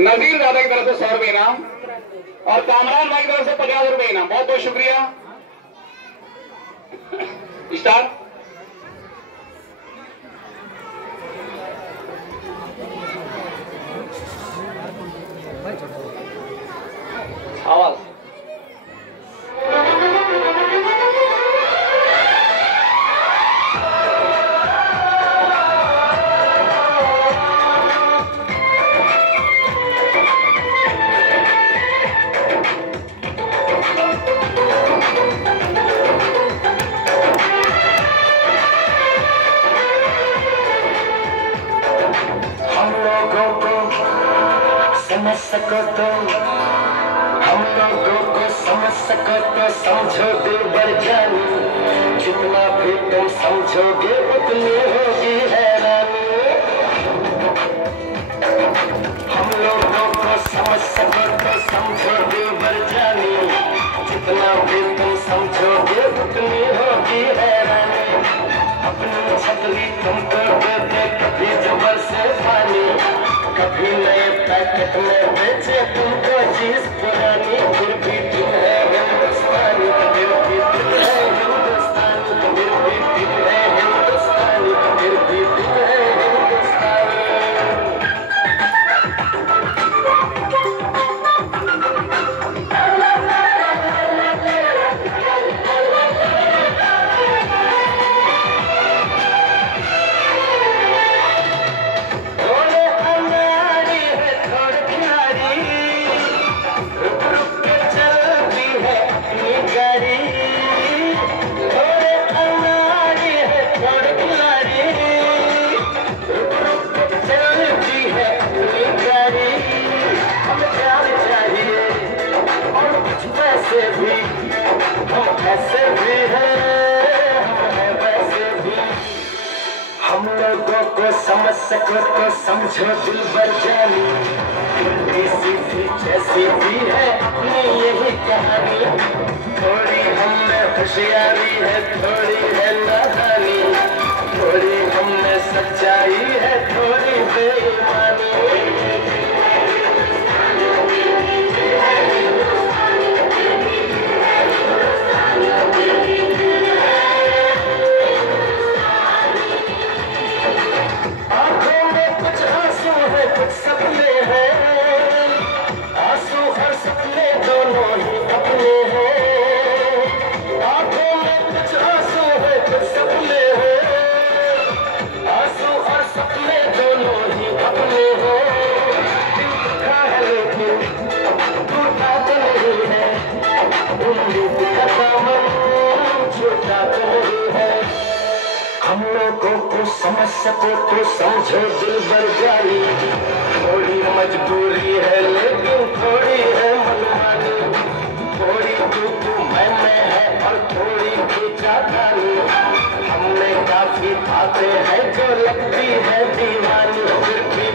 नजीर दादा की तरफ से 100 रुपये इनाम और कामरान भाई की तरफ से 50 रुपये इनाम। बहुत बहुत शुक्रिया। स्टार्ट। आवाज। समझ सको तो हम लोगों को समझ सको तो समझो दिलबर जानी, जितना भी तुम समझोगे उतनी होगी हैरानी। हम लोगों को समझ सको तो समझो दिलबर जानी, जितना भी तुम समझोगे उतनी होगी हैरानी। अपनी छतरी तुमको दे दे कभी जबर से पानी, कभी नए पैकेट में बेचे तुमको चीज पुरानी। फिर भी तुम है हिंदुस्तानी, फिर भी तुम है हिंदुस्तानी, फिर भी तुम है हिंदुस्तानी, फिर भी तुम है हिंदुस्तानी। ऐसे भी है, वैसे भी। हम लोगों को समझ सको तो समझो दिलबर जानी, सीधी जैसी भी है अपनी यही कहानी। थोड़ी हममें होशियारी है, थोड़ी है नादानी, थोड़ी हममें सच्चाई है, थोड़ी बेईमानी। कुछ सपने हैं, आंसू और सपने दोनों ही अपने हैं। आंखों में कुछ आंसू है, कुछ सपने हैं, आंसू और सपने दोनों ही अपने हैं। दिल दुखा है लेकिन टूटा तो नहीं है, उम्मीद का दामन छूटा तो नहीं है। हम लोगों को समझ सको तो समझो दिलबर जानी, थोड़ी मजबूरी है लेकिन थोड़ी है मनमानी। थोड़ी तू मैं है और थोड़ी खींचातानी, हमने काफी बातें हैं जो लगती है दीवानी। फिर भी